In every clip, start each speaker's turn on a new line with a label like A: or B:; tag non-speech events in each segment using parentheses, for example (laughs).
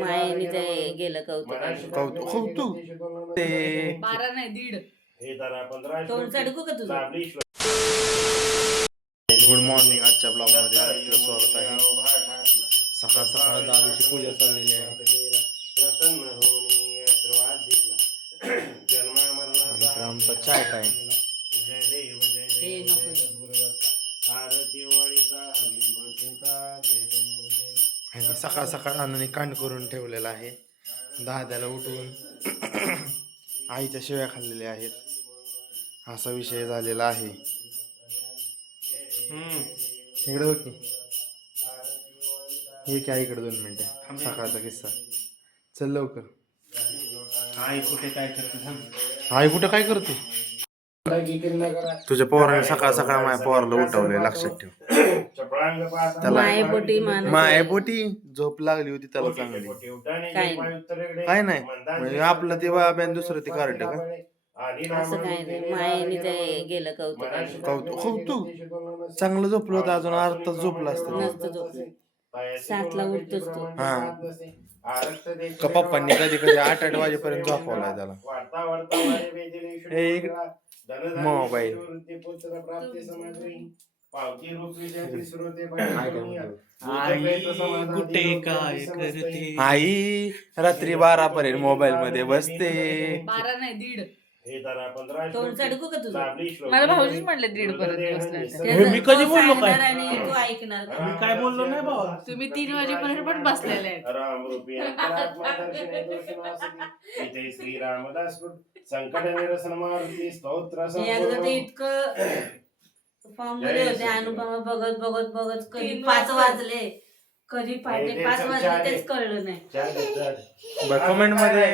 A: मायेने ते गेलं कौतुक.
B: कौतुक. कौतुक ते
C: बारा नाही दीड.
A: तोंड चढकू का तुझं?
B: गुड मॉर्निंग आजच्या ब्लॉगमध्ये आपलं स्वागत आहे. सकाळ सकाळ दादूची पूजा चाललेली आहे. (clears throat) आणि इकडे आमचा चाय टाइम
A: हे नको.
B: आणि सकाळ सकाळ आणून कांड करून ठेवलेला आहे. दाद्याला उठवून आईच्या शिव्या खाल्लेल्या आहेत. असा विषय झालेला आहे. इकडे हो की. हे की आईकडे दोन मिनिटं. सकाळचा किस्सा. चल लवकर.
D: आई कुठे काय करते
B: आई कुठं काय करते? तुझ्या पोराने सकाळ सकाळ माझ्या पोराला उठवलंय लक्षात ठेव.
A: मायेपोटी माणूस.
B: माय बोटी झोप लागली होती त्याला चांगली.
A: काय
B: काय नाही. म्हणजे आपलं ते बाब्यान दुसरं ते कार्ड का
A: असं काय नाही. मायेने ते गेलं कौतुक.
B: कौतुक. कौतुक. चांगलं झोपलं होतं अजून अर्धा तास झोपलं असतं
A: नसतं झोपलं सातला उठतोस तू.
B: हा. का पप्पांनी कधी कधी आठ आठ वाजेपर्यंत झोपवलाय त्याला. मोबाईल. (laughs)
D: आई कुठे काय करते?
B: आई रात्री बारा पर्यंत मोबाईल मध्ये बसते.
C: बारा नाही दीड.
A: तोंड चढकू का तुझं?
C: मला भाऊजीच म्हणले दीड पर्यंत बसले
D: मी कधी
A: तो
D: बोललो काय?
A: सांगणार आणि तू ऐकणार. का?
D: मी काय बोललो नाही बाबा
C: तुम्ही तीन वाजेपर्यंत पण बसलेले आहेत.
E: इथे श्री रामदास संकट निरसन मारुती स्तोत्र
A: इतकं फॉर्ममध्ये होते अनुपमा बघत बघत बघत कधी पाच. वाजले कधी पाटे
E: ते
A: पाच वाजले. तेच कळलं नाही.
D: कमेंटमध्ये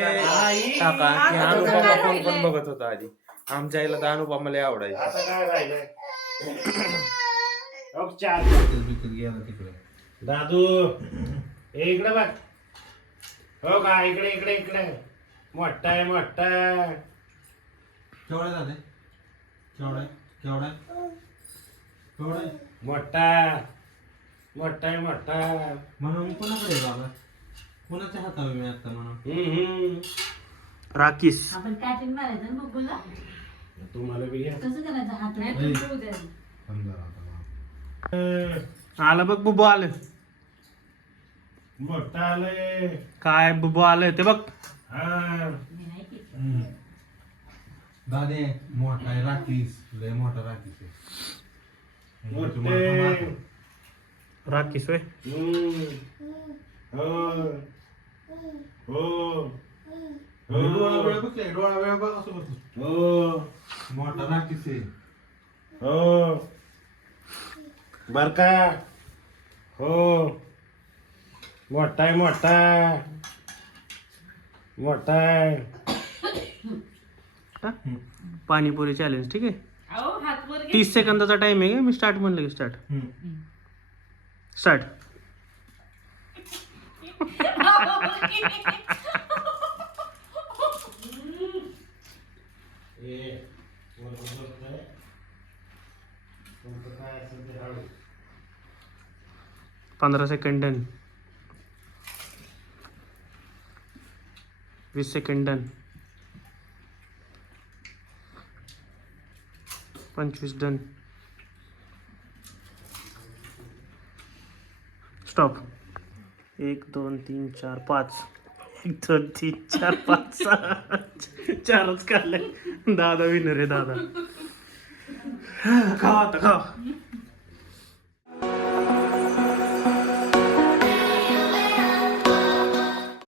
B: टाका की अनुपमा कोण
C: राहिलंय?
B: पण बघत होता आधी. आमच्या आईला तर अनुपमा लय आवडायचं.
E: आता काय राहिलंय? (coughs) चार. दादू हे इकडे बघ. हो का इकडे इकडे इकडे. मोठा आहे मोठा. आहे.
D: केवढा जाते केवढा केवढा
E: मोठा. मोठा आहे मोठा.
D: म्हणून मी कोणाकडे आहे बाबा? कोणाच्या हातावर मी आता म्हणून?
E: हम्म, हम्म.
B: राकीस
A: आपण कॅटिंग मारायचं ना बघूला
E: तुम्हाला बी
A: कसं करायचं? हात नाही
C: नाही तू उद्या.
D: समजा आता बाबा.
B: आलं बघ बुबू आलं.
E: मोठा आलंय.
B: काय बुबू आलं ते बघ.
E: हा.
A: मी नाही पित.
D: हम्म. दादे मोठा आहे राखीस लय मोठा राखीस आहे.
E: मोठे.
B: राकीस होय.
E: हो हो
D: डोळा वेळ बघ डोळा वेळ बघ असं करतो
E: हो
D: मोठा राखीस आहे
E: हो बर का हो मोठा आहे मोठा मोठा आहे
B: पाणीपुरी चॅलेंज ठीक आहे?
C: अहो घे.
B: तीस सेकंदाचा टाइम आहे का मी स्टार्ट म्हणलं की स्टार्ट
D: हम्म.
B: स्टार्ट. पंधरा सेकंड डन वीस सेकंड डन पंचवीस डन स्टॉप एक दोन तीन चार पाच. एक दोन तीन चार पाच सहा. चारच काढले. दादा विनर आहे दादा. खावा आता खावा.